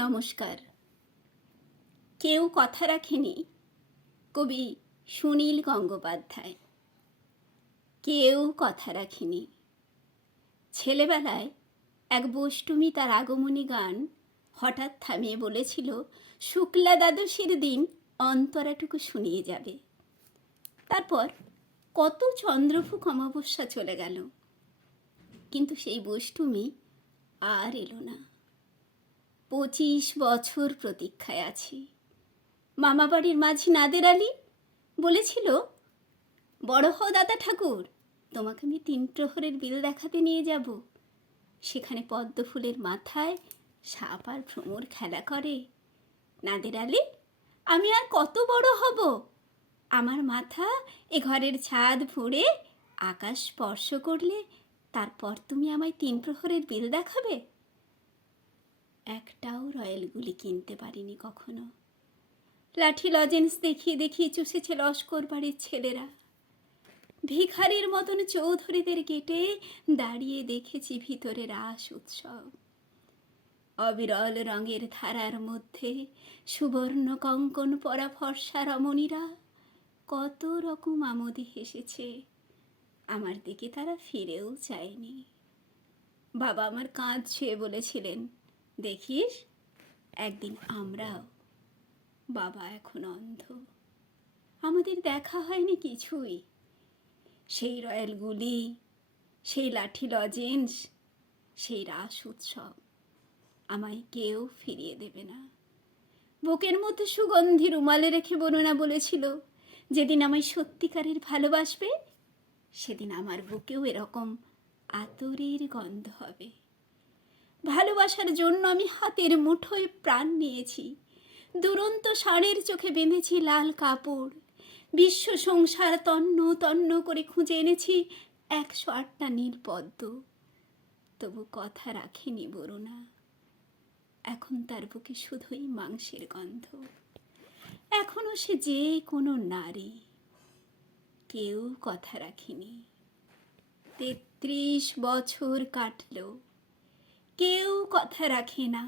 নমস্কার। কেউ কথা রাখেনি, কবি সুনীল গঙ্গোপাধ্যায়। কেউ কথা রাখেনি। ছেলেবেলায় এক বষ্টমী তার আগমনী গান হঠাৎ থামিয়ে বলেছিল, শুক্লা দ্বাদশীর দিন অন্তরাটুকু শুনিয়ে যাবে। তারপর কত চন্দ্রভুক অমাবস্যা চলে গেল, কিন্তু সেই বষ্টমী আর এলো না। 25 বছর প্রতীক্ষায় আছি। মামাবাড়ির মাঝি নাদের আলী বলেছিল, বড় হও দাদা ঠাকুর, তোমাকে আমি 3 প্রহরের বিল দেখাতে নিয়ে যাব। সেখানে পদ্ম ফুলের মাথায় সাপ আর ভ্রমর খেলা করে। নাদের আলী, আমি আর কত বড় হব? আমার মাথা এ ঘরের ছাদ ফুঁড়ে আকাশ স্পর্শ করলে তারপর তুমি আমায় 3 প্রহরের বিল দেখাবে? একটাও রয়্যাল গুলি কিনতে পারিনি কখনো। লাঠি লজেন্স দেখিয়ে দেখিয়ে চুষেছে লস্কর বাড়ির ছেলেরা। ভিখারির মতন চৌধুরীদের গেটে দাঁড়িয়ে দেখেছি ভিতরে রাস উৎসব। অবিরল রঙের ধারার মধ্যে সুবর্ণ কঙ্কন পরা ফর্সা রমণীরা কত রকম আমোদে হেসেছে। আমার দিকে তারা ফিরেও চায়নি। বাবা আমার কাঁধ ছুঁয়ে বলেছিলেন, দেখিস একদিন আমরাও। বাবা এখন অন্ধ। আমাদের দেখা হয়নি কিছুই। সেই রয়্যাল গুলি, সেই লাঠি লজেন্স, সেই রাস উৎসব আমায় কেউ ফিরিয়ে দেবে না। বুকের মধ্যে সুগন্ধি রুমালে রেখে বর্ণনা বলেছিল, যেদিন আমায় সত্যিকারের ভালোবাসবে সেদিন আমার বুকেও এরকম আতরের গন্ধ হবে। ভালোবাসার জন্য আমি হাতের মুঠোয় প্রাণ নিয়েছি। দুরন্ত ষাঁড়ের চোখে বেঁধেছি লাল কাপড়। বিশ্ব সংসার তন্ন তন্ন করে খুঁজে এনেছি 108টা নীল পদ্ম। তবু কথা রাখেনি বরুণা। এখন তার বুকে শুধুই মাংসের গন্ধ। এখনো সে যে কোনো নারী। কেউ কথা রাখেনি। 33 বছর কাটল, কেউ কথা রাখে না।